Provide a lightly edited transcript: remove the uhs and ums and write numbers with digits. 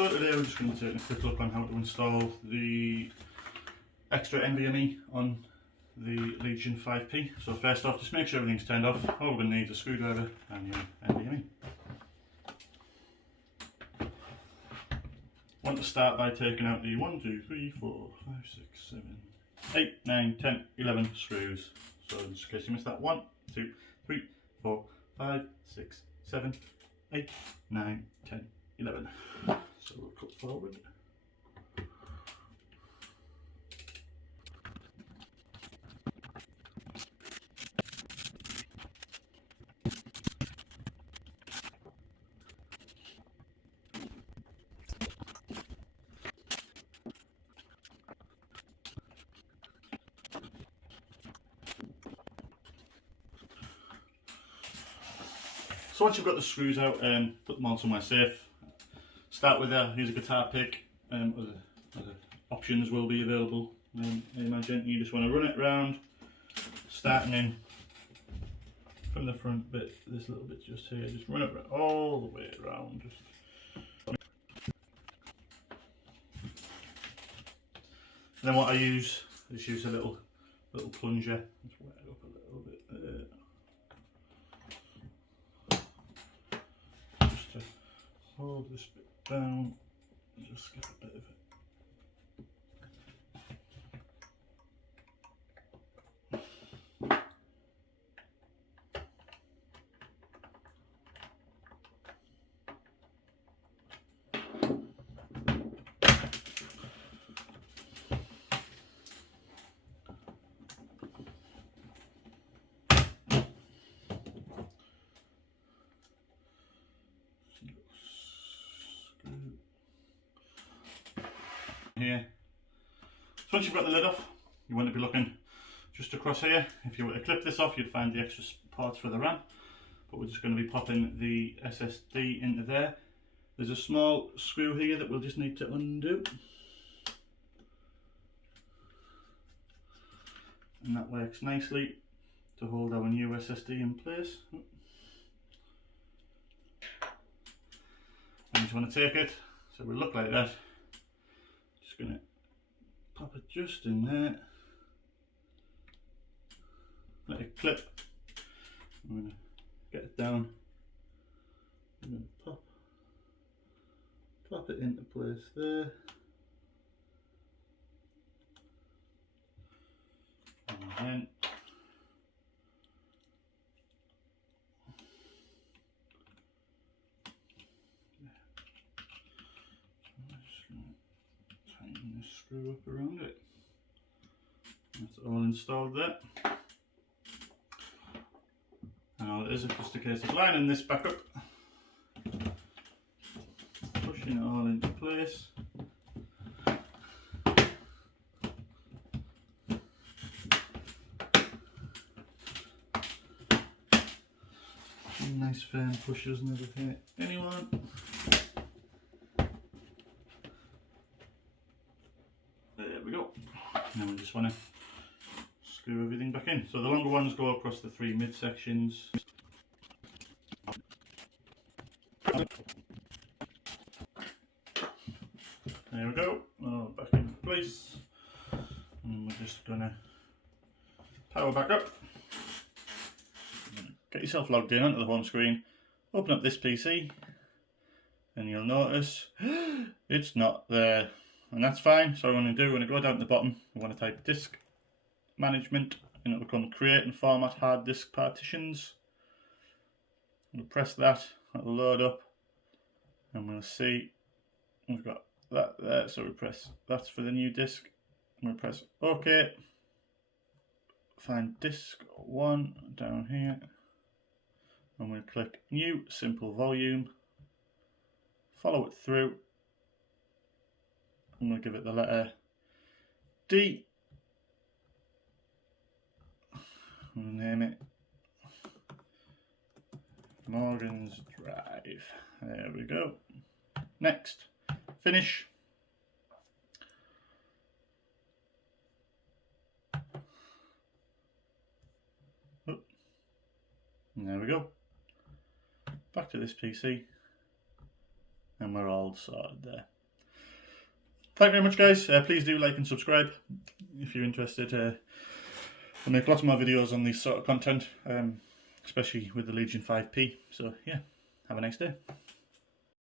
So today we're just going to take a quick look on how to install the extra NVMe on the Legion 5P. So first off, just make sure everything's turned off. All we're going to need is a screwdriver and your NVMe. Want to start by taking out the 1, 2, 3, 4, 5, 6, 7, 8, 9, 10, 11 screws. So just in case you missed that, 1, 2, 3, 4, 5, 6, 7, 8, 9, 10, 11. So we'll cut forward. So once you've got the screws out, put them on somewhere safe. Start with use a guitar pick. Other options will be available. Imagine you just want to run it round, starting in from the front bit, this little bit just here. Just run it all the way around. And then what I use is a little plunger. Just wet it up a little bit there. Just to hold this bit down and just get a bit of it. Here. So once you've got the lid off, you want to be looking just across here. If you were to clip this off, you'd find the extra parts for the RAM, but we're just going to be popping the SSD into there. There's a small screw here that we'll just need to undo, and that works nicely to hold our new SSD in place. And you just want to take it, so it will look like that. Just going to pop it just in there, let it clip. I'm going to get it down. I'm going to pop it into place there. And then tighten this screw up around it. That's all installed there. And all it is just a case of lining this back up, pushing it all into place. Nice firm pushers, never hurt anyone. There we go. Now we just want to screw everything back in. So the longer ones go across the 3 midsections. There we go. All back in place. And we're just gonna power back up. Get yourself logged in onto the home screen. Open up this PC, and you'll notice it's not there. And that's fine. So what I'm going to do, when I go down to the bottom, I want to type disk management, and it'll come create and format hard disk partitions. I'm going to press that, that'll load up, and we'll see we've got that there. So we press that's for the new disk. I'm going to press OK. Find disk 1 down here. I'm going to click new simple volume. Follow it through. I'm going to give it the letter D. I'm going to name it Morgan's Drive. There we go. Next. Finish. Oh. And there we go. Back to this PC. and we're all sorted there. Thank you very much, guys. Please do like and subscribe if you're interested. I'll make lots more videos on this sort of content, especially with the Legion 5P. So yeah, have a nice day.